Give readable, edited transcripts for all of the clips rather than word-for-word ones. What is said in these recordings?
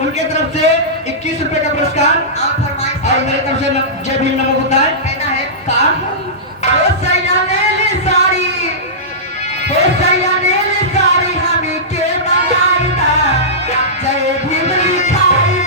उनके तरफ से 21 रुपए का पुरस्कार और मेरे तरफ से जय भीम नमक होता है। हमें के जय भीम लिखाई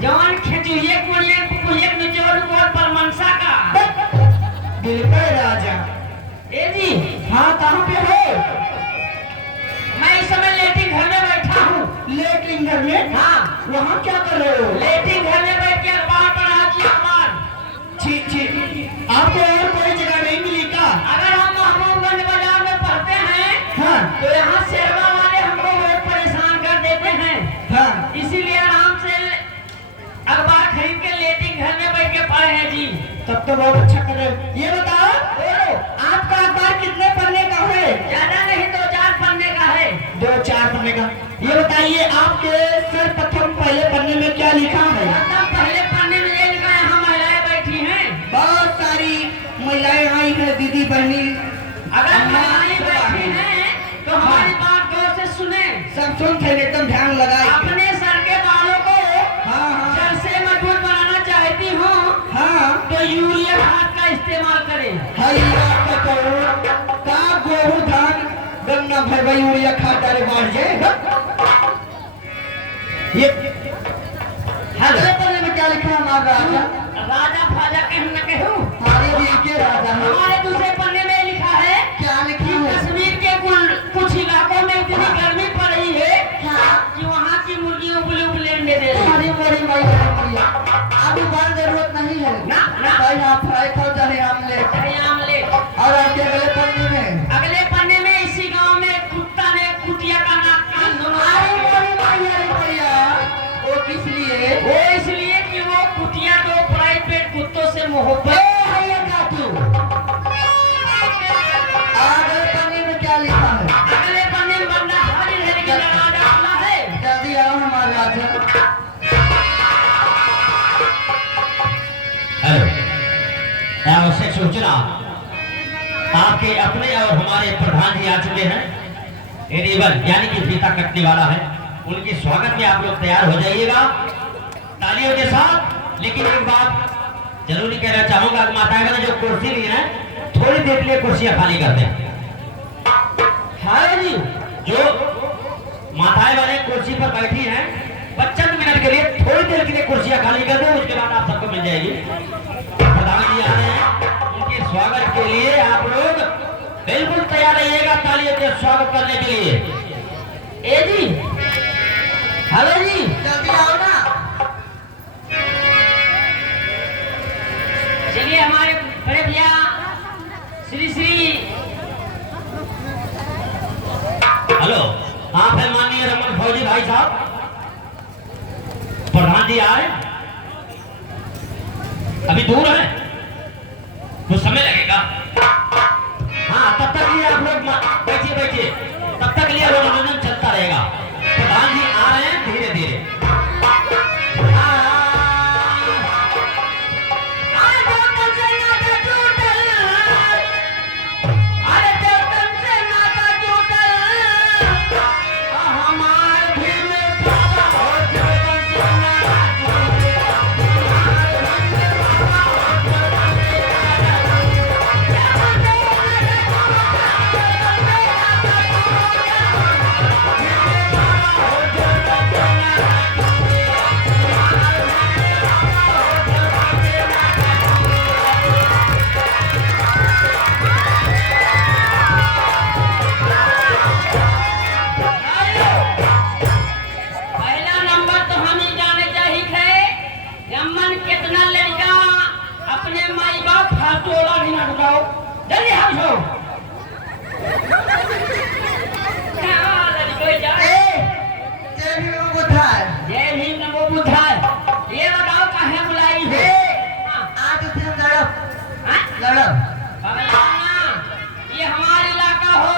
जवान खिचड़िए कुलिए निचोड़ को पर मनसा का बिल्कुल राजा। ए जी हाँ कहाँ पे हो? मैं इस समय लेटिंग घर में बैठा हूँ। लेटिंग घर में? हाँ। वहाँ क्या कर रहे हो? लेटिंग घर में बैठ के अखबार पढ़ा जी अखबार। जी जी। आपको और कोई जगह नहीं मिली का? अगर हम महबूबगंज बाजार में पढ़ते हैं हाँ तो यहाँ शेरवा वाले हमको बहुत परेशान कर देते हैं। हाँ इसीलिए आराम से अखबार खरीद के लेटिंग घर में बैठ के पढ़े हैं जी। तब तो बहुत अच्छा कर रहे हो। ये बताओ आपका अखबार कितने पन्ने का है? ज्यादा नहीं 2-4 पन्ने का है। 2-4 पन्ने का। ये बताइए आपके सर्वप्रथम पहले पन्ने में क्या लिखा है? पहले पन्ने में ये लिखा है यहाँ महिलाएं बैठी हैं। बहुत सारी महिलाएं आई है दीदी बहनी। अगर सुन थे एकदम ध्यान लगाए के। अपने सर के बालों को हाँ हाँ जड़ से मजबूत बनाना चाहती हो हाँ तो यूरिया खाद का इस्तेमाल करें। हैया का गेहूं धान गन्ना भरवा यूरिया खाद डाले बढ़ जाए। ये अगले पन्ने में क्या लिखा है हमारा राजा? राजा फाजा कहूँ न कहूँ, हमारे भी के राजा है। हमारे दूसरे पन्ने में लिखा है क्या लिखा कि है? कश्मीर के कुछ इलाकों में इतनी गर्मी पड़ रही है कि वहाँ की मुर्गियाँ उबले उबले अंडे दे रही हमारी हैं। बड़ी मैया अभी बड़ जरूरत नहीं है ना ना भाई, आप फ्राई खाओ चाहे आमलेट। दही आमलेट। और आपके अगले पन्ने में अगले पन्ने में इसी गांव में कुत्ता ने कुटिया का नाक कान दोनों अरे बड़ी मैया वो किस लिए? वो इसलिए कि वो कुटिया दो प्राइवेट कुत्तों से ए मोहब्बत। हैया काटू। अगले पन्ने में क्या लिखा है? अगले पन्ने में बंदा हाजिर है लेकिन राजा अपना है। जल्दी आओ हमारे राजा। हेलो, आवश्यक सूचना, आपके अपने और हमारे प्रधान जी आ चुके हैं। एनिमल यानी कि फीता कटने वाला है, उनके स्वागत में आप लोग तैयार हो जाइएगा तालियों के साथ। लेकिन एक बात जरूरी कहना चाहूंगा, माताएं बहनें जो कुर्सी ली है थोड़ी देर के लिए कुर्सियां खाली कर दें। हाँ जी, जो माताएं बहनें कुर्सी पर बैठी हैं 25 मिनट के लिए थोड़ी देर के लिए कुर्सियां खाली कर दें, उसके बाद आप सबको मिल जाएगी। प्रधान जी आ रहे हैं, उनके स्वागत के लिए आप लोग बिल्कुल तैयार रहिएगा तालियों के स्वागत करने के लिए। ए जी, हेलो जी, जल्दी आओ ना। चलिए हमारे बड़े भैया श्री श्री हेलो, आप है माननीय रमन फौजी भाई साहब, प्रधान जी आए, अभी दूर है, कुछ समय लगेगा। हाँ, तब तक लिए आप लोग बैठिए बैठिए, तब तक लिए मनोरंजन चलता रहेगा। प्रधान जी आ रहे हैं धीरे धीरे। पहला नंबर तो हम ही जाने चाहिए है यमन कितना लड़का अपने माई बाप फाटोला भी ना बताओ। जल्दी हम हो जय भीम बुद्धाय। जय भीम नमो बुद्धाय। ये बताओ कहाँ बुलाई है? आज से हम लड़ब हाँ? लड़ब। बगलाना, ये हमारा इलाका हो।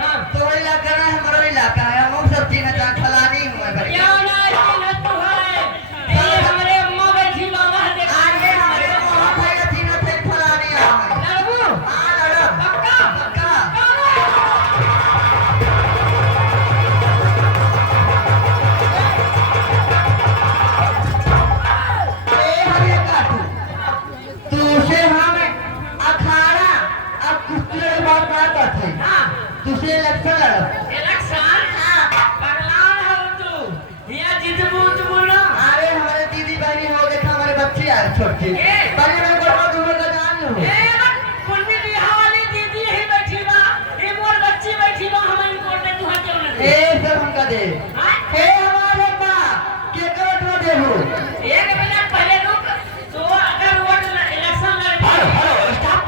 हाँ। तो इलाका ना हमारा इलाका है, हम सब चीना जान फलानी हुए भाई। क्या ना चिन्ह तू है? ये हमारे अम्मा बैठी बाबा देखा आगे हमारे वहाँ भाई चीना से फलानी आ गए। लड़बू हाँ लड़ब पक्का पक्का। ए हरिया काटू, तुझे हम अखाड़ा अब कुछ बात ना करते। हाँ तुझे इलेक्शन लड़ब। इलेक्शन पगलान हो तू यहाँ जितबू तुबू ना। अरे हमारे दीदी बहनी हो, देखा हमारे बच्चे आए छोटे ए! बड़ी में गोरवा दूर का जान लो। ए कुर्सी लिहा वाली दीदी यही बैठी बा, ये मोर बच्ची बैठी बा, हम इनको दे तू क्यों ना दे? ए सब हमका दे। हाँ? ए हमारे माँ के कट में देहू। एक मिनट पहले रुक, तो अगर वोट इलेक्शन लड़े हेलो हेलो, स्टॉप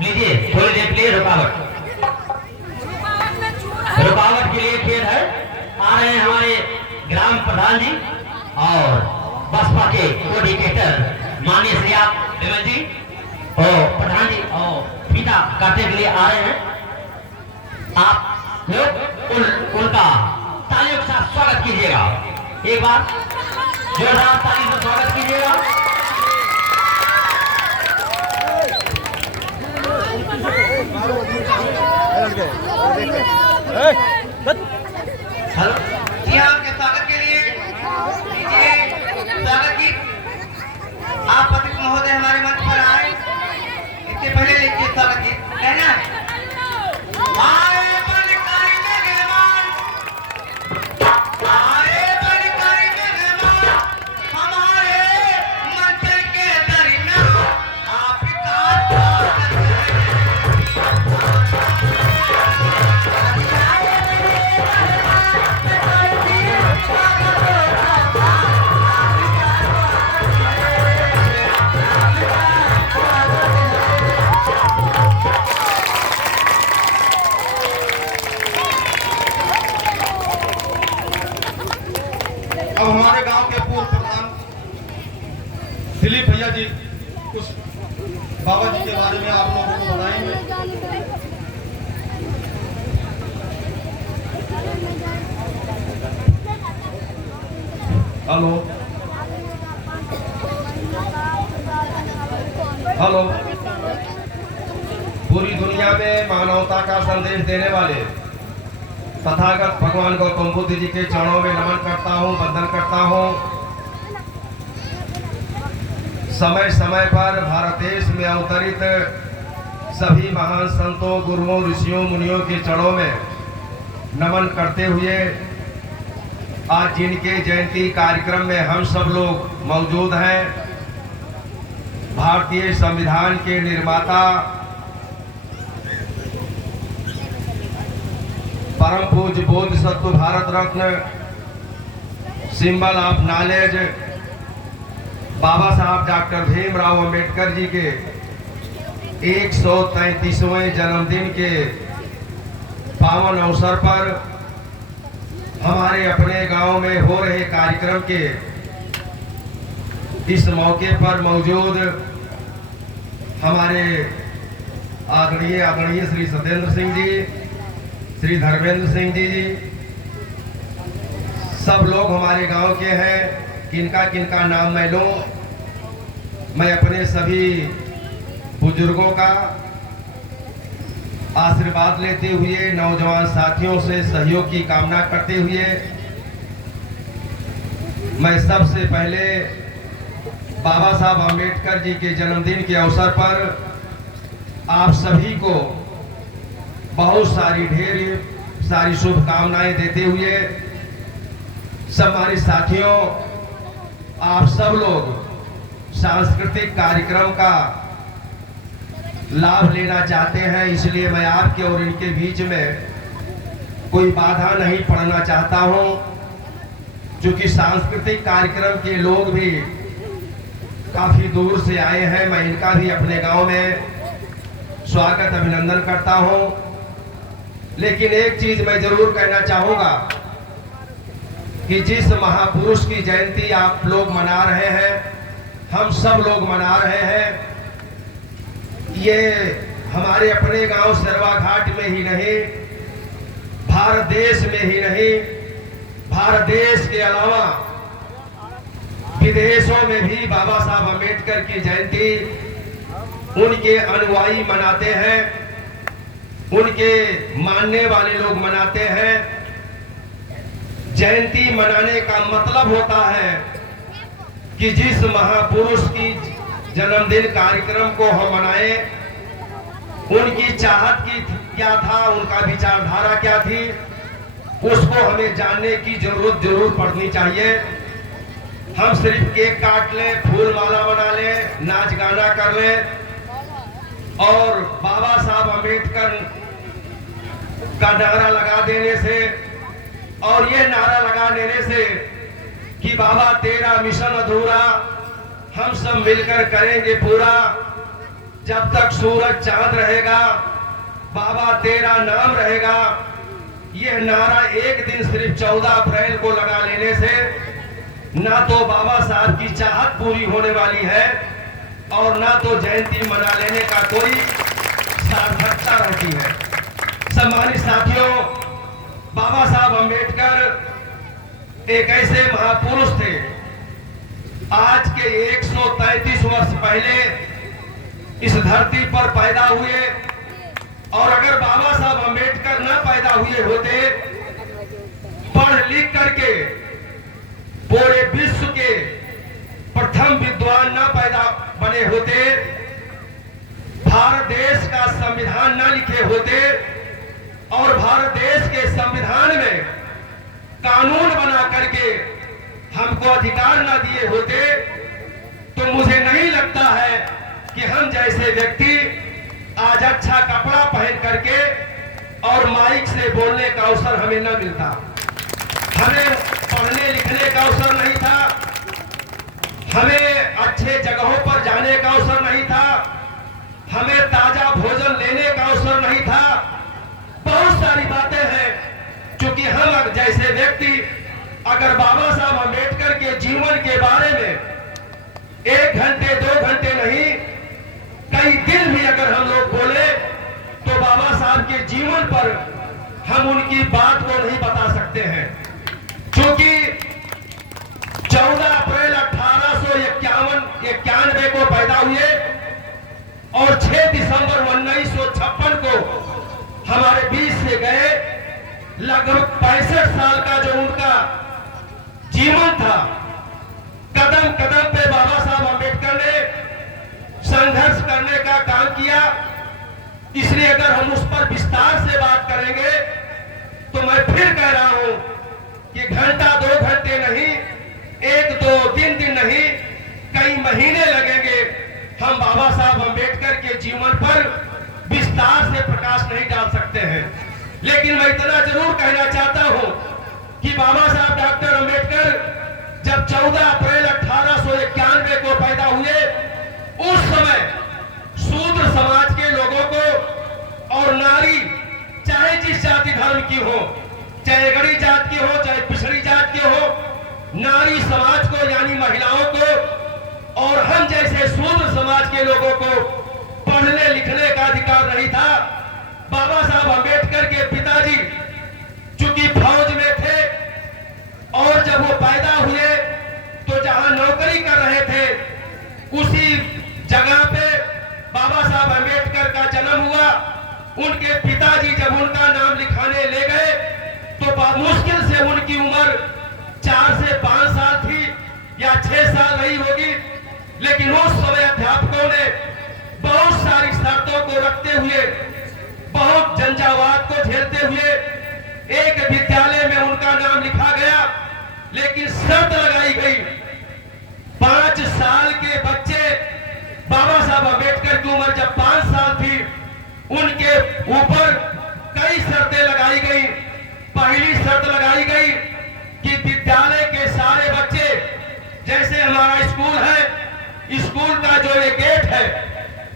लीजिए, थोड़ी देर के लिए रुकावट के लिए खेल है। आ रहे हैं हमारे ग्राम प्रधान जी और बसपा के कोऑर्डिनेटर माननीय श्री आप विमल जी और प्रधान जी और फीता काटने के लिए आ रहे हैं। आप लोग उनका तालियों के साथ स्वागत कीजिएगा। एक बार जोरदार ताली से स्वागत कीजिएगा। Hey, hello hello. पूरी दुनिया में मानवता का संदेश देने वाले तथागत भगवान गौतम बुद्ध जी के चरणों में नमन करता हूँ, वंदन करता हूँ। समय समय पर भारत देश में अवतरित सभी महान संतों, गुरुओं, ऋषियों, मुनियों के चरणों में नमन करते हुए आज जिनके जयंती कार्यक्रम में हम सब लोग मौजूद हैं, भारतीय संविधान के निर्माता परम पूज्य Bodhisattva Bharat Ratna symbol of knowledge बाबा साहब डॉक्टर भीमराव अंबेडकर जी के 133वें जन्मदिन के पावन अवसर पर हमारे अपने गांव में हो रहे कार्यक्रम के इस मौके पर मौजूद हमारे आदरणीय श्री सत्येंद्र सिंह जी, श्री धर्मेंद्र सिंह जी, सब लोग हमारे गांव के हैं। किनका किनका नाम मैं लूं, मैं अपने सभी बुजुर्गों का आशीर्वाद लेते हुए, नौजवान साथियों से सहयोग की कामना करते हुए, मैं सबसे पहले बाबा साहब अम्बेडकर जी के जन्मदिन के अवसर पर आप सभी को बहुत सारी ढेर सारी शुभकामनाएं देते हुए, सब हमारे साथियों, आप सब लोग सांस्कृतिक कार्यक्रम का लाभ लेना चाहते हैं, इसलिए मैं आपके और इनके बीच में कोई बाधा नहीं पड़ना चाहता हूं। क्योंकि सांस्कृतिक कार्यक्रम के लोग भी काफी दूर से आए हैं, मैं इनका भी अपने गांव में स्वागत अभिनंदन करता हूं। लेकिन एक चीज मैं जरूर कहना चाहूंगा कि जिस महापुरुष की जयंती आप लोग मना रहे हैं, हम सब लोग मना रहे हैं, ये हमारे अपने गांव सरवा घाट में ही नहीं, भारत देश में ही नहीं, भारत देश के अलावा विदेशों में भी बाबा साहब अम्बेडकर की जयंती उनके अनुयायी मनाते हैं, उनके मानने वाले लोग मनाते हैं। जयंती मनाने का मतलब होता है कि जिस महापुरुष की जन्मदिन कार्यक्रम को हम मनाए, उनकी चाहत की क्या था, उनका विचारधारा क्या थी, उसको हमें जानने की जरूर पड़नी चाहिए। हम सिर्फ केक काट लें, फूल माला बना लें, नाच गाना कर लें और बाबा साहब अम्बेडकर का नारा लगा देने से और ये नारा लगा देने से कि बाबा तेरा मिशन अधूरा, हम सब मिलकर करेंगे पूरा, जब तक सूरज चांद रहेगा बाबा तेरा नाम रहेगा, यह नारा एक दिन सिर्फ 14 अप्रैल को लगा लेने से ना तो बाबा साहब की चाहत पूरी होने वाली है और ना तो जयंती मना लेने का कोई सार्थकता रहती है। सम्मानित साथियों, बाबा साहब अम्बेडकर एक ऐसे महापुरुष थे, आज के 133 वर्ष पहले इस धरती पर पैदा हुए, और अगर बाबा साहब अम्बेडकर न पैदा हुए होते, पढ़ लिख करके पूरे विश्व के प्रथम विद्वान न पैदा बने होते, भारत देश का संविधान न लिखे होते और भारत देश के संविधान में कानून बना करके हमको अधिकार न दिए होते, तो मुझे नहीं लगता है कि हम जैसे व्यक्ति आज अच्छा कपड़ा पहन करके और माइक से बोलने का अवसर हमें न मिलता, हमें पढ़ने लिखने का अवसर नहीं था, हमें अच्छे जगहों पर जाने का अवसर नहीं था, हमें ताजा भोजन लेने का अवसर नहीं था। बहुत सारी बातें हैं, क्योंकि हम जैसे व्यक्ति अगर बाबा साहब अम्बेडकर के जीवन के बारे में 1 घंटे 2 घंटे नहीं, कई दिन भी अगर हम लोग बोले तो बाबा साहब के जीवन पर हम उनकी बात को नहीं बता सकते हैं। क्योंकि 14 अप्रैल 1891 को पैदा हुए और 6 दिसंबर 1956 को हमारे बीच से गए। लगभग 65 साल का जो उनका जीवन था, कदम कदम पे बाबा साहब अंबेडकर ने संघर्ष करने का काम किया। इसलिए अगर हम उस पर विस्तार से बात करेंगे तो मैं फिर कह रहा हूं कि घंटा 2 घंटे नहीं, 1-2 दिन नहीं, कई महीने लगेंगे। हम बाबा साहब अंबेडकर के जीवन पर विस्तार से प्रकाश नहीं डाल सकते हैं। लेकिन मैं इतना जरूर कहना चाहता हूं कि बाबा साहब डॉक्टर अंबेडकर जब 14 अप्रैल 1891 को पैदा हुए, उस समय शूद्र समाज के लोगों को और नारी, चाहे जिस जाति धर्म की हो, चाहे गरीब जात की हो, चाहे पिछड़ी जात की हो, नारी समाज को यानी महिलाओं को और हम जैसे शूद्र समाज के लोगों को पढ़ने लिखने का अधिकार नहीं था। बाबा साहब अंबेडकर के पिताजी चूंकि फौज में थे और जब वो पैदा हुए तो जहां नौकरी कर रहे थे उसी जगह पे बाबा साहब अंबेडकर का जन्म हुआ। उनके पिताजी जब उनका नाम लिखाने ले गए तो मुश्किल से उनकी उम्र 4 से 5 साल थी या 6 साल रही होगी। लेकिन उस समय अध्यापकों ने बहुत सारी शर्तों को रखते हुए, बहुत झंझावात को झेलते हुए एक विद्यालय में उनका नाम लिखा गया। लेकिन शर्त लगाई गई, 5 साल के बच्चे, बाबा साहब अंबेडकर की उम्र जब 5 साल थी, उनके ऊपर कई शर्तें लगाई गई। पहली शर्त लगाई गई कि विद्यालय के सारे बच्चे, जैसे हमारा स्कूल है, स्कूल का जो ये गेट है,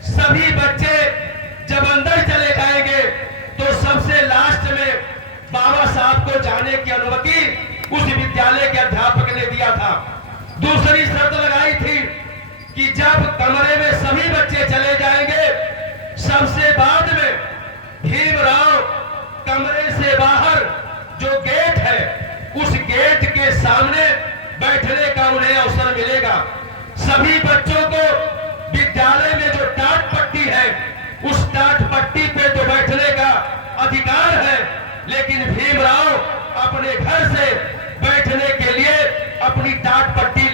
सभी बच्चे जब अंदर चले जाएंगे तो सबसे लास्ट में बाबा साहब को जाने की अनुमति उस विद्यालय के अध्यापक ने दिया था। दूसरी शर्त लगाई थी कि जब कमरे में सभी बच्चे चले जाएंगे, सबसे बाद में भीमराव कमरे से बाहर जो गेट है, उस गेट के सामने बैठने का उन्हें अवसर मिलेगा। सभी बच्चों को विद्यालय में जो टाट पट्टी है, उस टाट पट्टी पे तो बैठने का अधिकार है, लेकिन भीमराव अपने घर से बैठने के लिए अपनी टाट पट्टी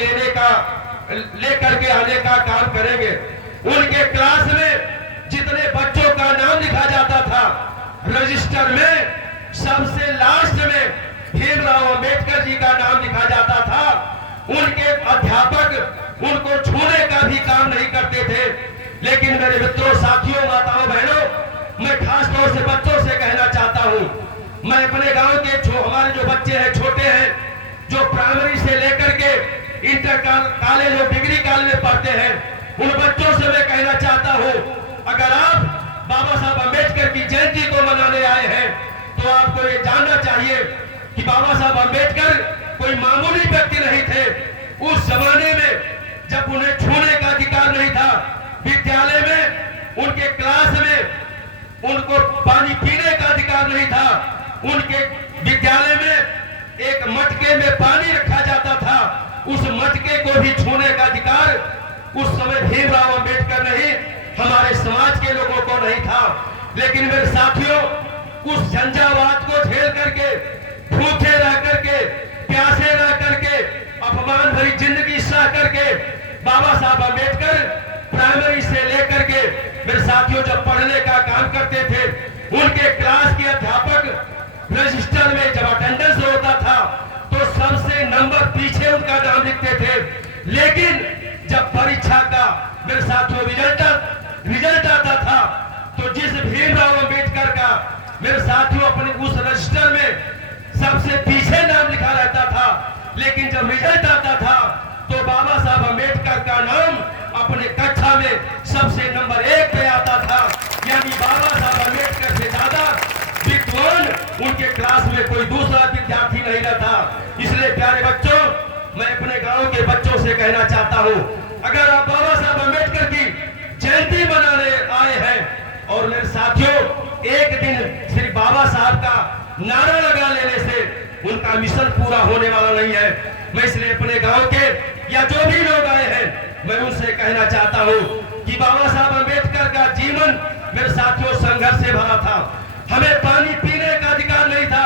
लेकर के आने का काम करेंगे। उनके क्लास में जितने बच्चों का नाम लिखा जाता था रजिस्टर में, सबसे लास्ट में भीमराव अंबेडकर जी का नाम लिखा जाता था। उनके अध्यापक उनको छूने का भी काम नहीं करते थे। लेकिन मेरे मित्रों, साथियों, माताओं, बहनों, मैं खास तौर से बच्चों से कहना चाहता हूं, मैं अपने गांव के हमारे जो बच्चे हैं, छोटे हैं, जो प्राइमरी से लेकर के इंटर कॉलेज और डिग्री कॉलेज में पढ़ते हैं, उन बच्चों से मैं कहना चाहता हूं, अगर आप बाबा साहब अंबेडकर की जयंती को मनाने आए हैं तो आपको ये जानना चाहिए कि बाबा साहब अंबेडकर कोई मामूली व्यक्ति नहीं थे। उस जमाने में जब उन्हें छूने का अधिकार नहीं था, विद्यालय में, उनके क्लास में उनको पानी पीने का अधिकार नहीं था, उनके विद्यालय में एक मटके में पानी रखा जाता था, उस मटके को भी छूने का अधिकार उस समय भीमराव अंबेडकर नहीं, हमारे समाज के लोगों को नहीं था। लेकिन मेरे साथियों, उस झंझावात को झेल करके, भूखे रह करके, प्यासे रह करके, अपमान भरी जिंदगी सह करके बाबा साहब अंबेडकर प्राइमरी से लेकर के मेरे साथियों जब पढ़ने का काम करते थे, उनके क्लास के अध्यापक रजिस्टर में जब अटेंडेंस होता था तो सबसे नंबर पीछे उनका नाम लिखते थे। लेकिन जब परीक्षा का मेरे साथियों रिजल्ट आता था तो जिस भीमराव अंबेडकर का मेरे साथियों अपने उस रजिस्टर में सबसे पीछे नाम लिखा रहता था, लेकिन जब रिजल्ट आता था तो बाबा साहब अंबेडकर का नाम अपने कक्षा में सबसे नंबर 1 पे आता था। यानी बाबा साहब अंबेडकर से ज्यादा विद्वान उनके क्लास में कोई दूसरा विद्यार्थी नहीं रहता। इसलिए प्यारे बच्चों, मैं अपने गांव के बच्चों से कहना चाहता हूं, अगर आप बाबा साहब अंबेडकर की जयंती मनाने आए हैं और मेरे साथियों, एक दिन सिर्फ बाबा साहब का नारा लगा लेने से उनका मिशन पूरा होने वाला नहीं है। मैं इसलिए अपने गांव के या जो भी लोग आए हैं, मैं उनसे कहना चाहता हूं कि बाबा साहब अम्बेडकर का जीवन मेरे साथियों संघर्ष से भरा था। हमें पानी पीने का अधिकार नहीं था।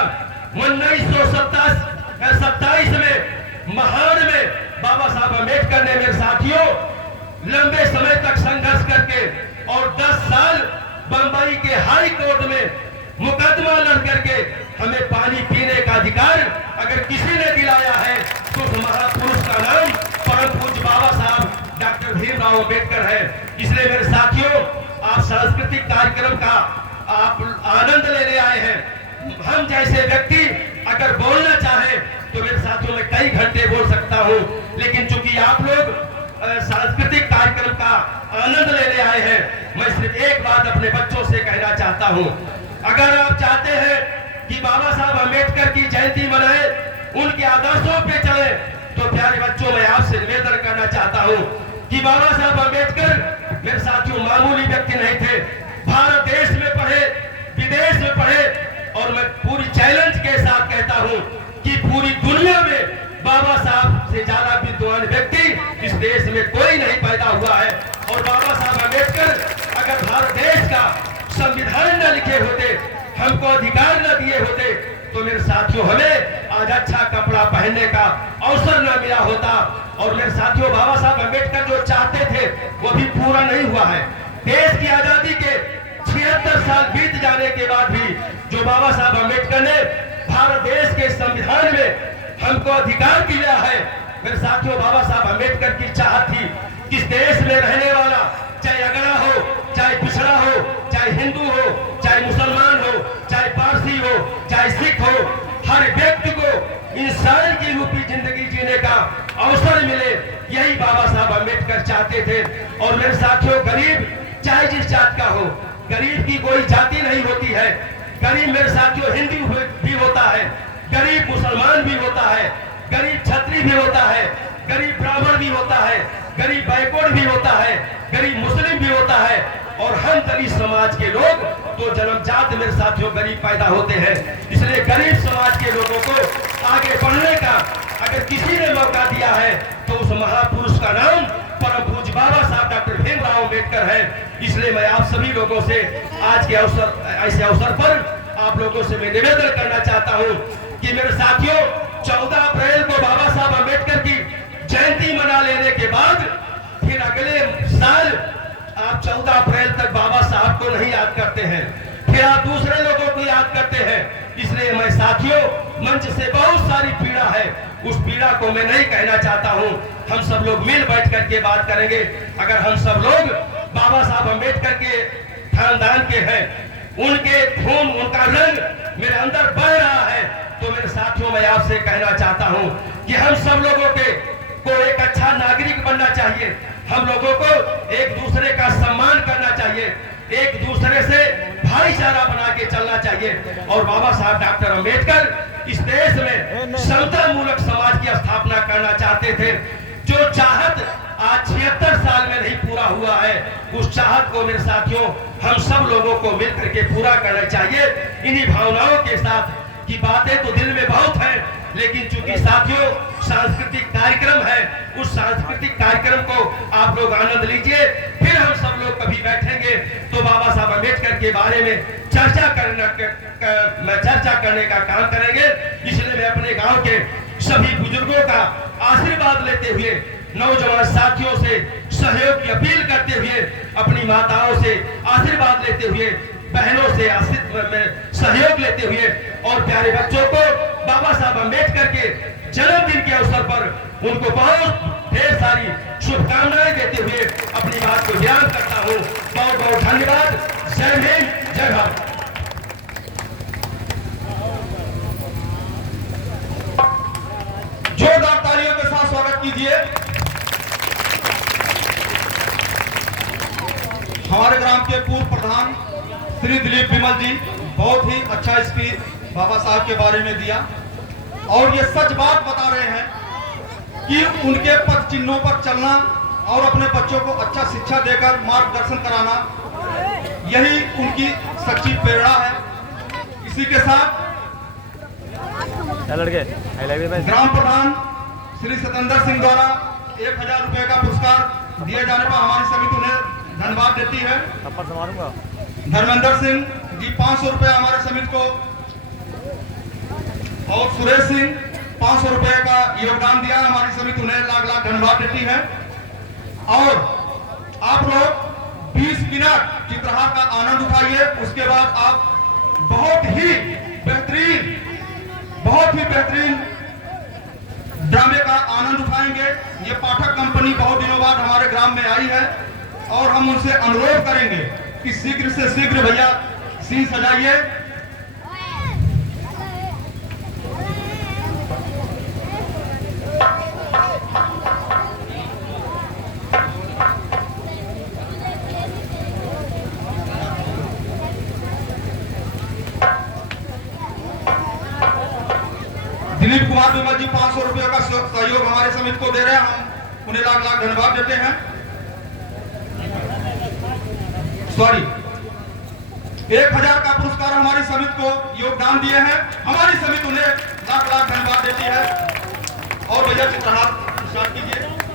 1927 में महाड़ में बाबा साहब अम्बेडकर ने मेरे साथियों लंबे समय तक संघर्ष करके और 10 साल बंबई के हाई कोर्ट में मुकदमा लड़ करके हमें पानी पीने का अधिकार अगर किसी ने दिलाया है तो उस महापुरुष का नाम परम पूज्य बाबा साहब डॉक्टर भीमराव अम्बेडकर है। इसलिए मेरे साथियों, आप सांस्कृतिक कार्यक्रम का आप आनंद लेने आए हैं। हम जैसे व्यक्ति अगर बोलना चाहे तो मेरे साथियों में कई घंटे बोल सकता हूं, लेकिन चूंकि आप लोग सांस्कृतिक कार्यक्रम का आनंद लेने आए हैं, मैं सिर्फ एक बात अपने बच्चों से कहना चाहता हूं। अगर आप चाहते हैं कि बाबा साहब अम्बेडकर की जयंती मनाए, उनके आदर्शों पे चले, तो प्यारे बच्चों मैं आपसे निवेदन करना चाहता हूं कि बाबा साहब अम्बेडकर मेरे साथियों मामूली व्यक्ति नहीं थे। भारत देश में पढ़े, विदेश में पढ़े, और मैं पूरी चैलेंज के साथ कहता हूं कि पूरी दुनिया में बाबा साहब से ज्यादा विद्वान व्यक्ति इस देश में कोई नहीं पैदा हुआ है। और बाबा साहब अम्बेडकर अगर भारत देश का संविधान न लिखे होते, हमको अधिकार न दिए होते, तो मेरे साथियों हमें आज अच्छा कपड़ा पहनने का अवसर न मिला होता। और मेरे साथियों, बाबा साहब अम्बेडकर जो चाहते थे वो भी पूरा नहीं हुआ है। देश की आजादी के 76 साल बीत जाने के बाद भी जो बाबा साहब अम्बेडकर ने भारत देश के संविधान में हमको अधिकार दिया है, मेरे साथियों बाबा साहब अम्बेडकर की चाहत थी कि इस देश में रहने वाला चाहे अगड़ा हो, चाहे पिछड़ा हो, चाहे हिंदू हो, चाहे मुसलमान हो, चाहे पारसी हो, चाहे सिख हो, हर व्यक्ति को इंसान की रूपी जिंदगी जीने का अवसर मिले। यही बाबा साहब अम्बेडकर चाहते थे। और मेरे साथियों, गरीब चाहे जिस जात का हो, गरीब की कोई जाति नहीं होती है। गरीब मेरे साथियों हिंदू भी होता है, गरीब मुसलमान भी होता है, गरीब छत्री भी होता है, गरीब ब्राह्मण भी होता है, गरीब बैकवर्ड भी होता है, गरीब मुस्लिम भी होता है। और हम दलित समाज के लोग तो जन्मजात मेरे साथियों गरीब पैदा होते हैं। इसलिए गरीब समाज के लोगों को आगे बढ़ने का अगर किसी ने मौका दिया है तो उस महापुरुष का नाम परम पूज्य बाबा साहब डॉक्टर भीमराव अम्बेडकर है। इसलिए मैं आप सभी लोगों से आज के ऐसे अवसर पर आप लोगों से मैं निवेदन करना चाहता हूं कि मेरे साथियों, 14 अप्रैल को बाबा साहब अम्बेडकर की जयंती मना लेने के बाद फिर अगले साल आप 14 अप्रैल तक बाबा साहब को नहीं याद करते हैं, फिर आप दूसरे लोगों को याद करते हैं। इसलिए मैं साथियों, मंच से बहुत सारी पीड़ा है, उस पीड़ा को मैं नहीं कहना चाहता हूं। हम सब लोग मिल बैठ करके बात करेंगे। अगर हम सब लोग बाबा साहब अम्बेडकर के खानदान के हैं, उनके खून, उनका रंग मेरे अंदर बह रहा है, तो मेरे साथियों मैं आपसे कहना चाहता हूं कि हम सब लोगों को एक अच्छा नागरिक बनना चाहिए। हम लोगों को एक दूसरे का सम्मान करना चाहिए, एक दूसरे से भाईचारा बना के चलना चाहिए। और बाबा साहब डॉक्टर अम्बेडकर इस देश में समता मूलक समाज की स्थापना करना चाहते थे। जो चाहत आज 76 साल में नहीं पूरा हुआ है, उस चाहत को मेरे साथियों हम सब लोगों को मिलकर के पूरा करना चाहिए। इन्हीं भावनाओं के साथ की बातें तो दिल में बहुत है, लेकिन चूंकि साथियों सांस्कृतिक कार्यक्रम है, उस सांस्कृतिक कार्यक्रम को आप लोग आनंद लीजिए। फिर हम सब लोग कभी बैठेंगे तो बाबा साहब अम्बेडकर के बारे में चर्चा करने का काम करेंगे। इसलिए मैं अपने गांव के सभी बुजुर्गों का आशीर्वाद लेते हुए, नौजवान साथियों से सहयोग की अपील करते हुए, अपनी माताओं से आशीर्वाद लेते हुए, बहनों से सहयोग लेते हुए और प्यारे बच्चों को बाबा साहब अम्बेडकर के जन्मदिन के अवसर पर उनको बहुत ढेर सारी शुभकामनाएं देते हुए अपनी बात को बयान करता हूं। बहुत बहुत धन्यवाद। जय हिंद, जय भारत। जोरदार तालियों के साथ स्वागत कीजिए हमारे ग्राम के पूर्व प्रधान श्री दिलीप विमल जी। बहुत ही अच्छा स्पीच बाबा साहब के बारे में दिया और ये सच बात बता रहे हैं कि उनके पद चिन्हों पर चलना और अपने बच्चों को अच्छा शिक्षा देकर मार्गदर्शन कराना, यही उनकी सच्ची प्रेरणा है। इसी के साथ ग्राम प्रधान श्री सतेंद्र सिंह द्वारा 1000 रुपए का पुरस्कार दिए जाने पर हमारी समिति उन्हें धन्यवाद देती है। धर्मेंद्र सिंह जी 500 रुपए हमारे समिति को, और सुरेश सिंह 500 रुपए का योगदान दिया, हमारी समिति उन्हें लाख लाख धन्यवाद देती है। और आप लोग 20 मिनट चित्रहार का आनंद उठाइए, उसके बाद आप बहुत ही बेहतरीन ड्रामे का आनंद उठाएंगे। ये पाठक कंपनी बहुत दिनों बाद हमारे ग्राम में आई है और हम उनसे अनुरोध करेंगे कि शीघ्र से शीघ्र भैया सीन सजाइए। दिलीप कुमार विमल जी 500 रुपए का सहयोग हमारे समिति को दे रहे हैं, हम उन्हें लाख लाख धन्यवाद देते हैं। सॉरी, 1000 का पुरस्कार हमारी समिति को योगदान दिए हैं, हमारी समिति उन्हें लाख लाख धन्यवाद देती है। और भैया चित्रहार स्टार्ट कीजिए।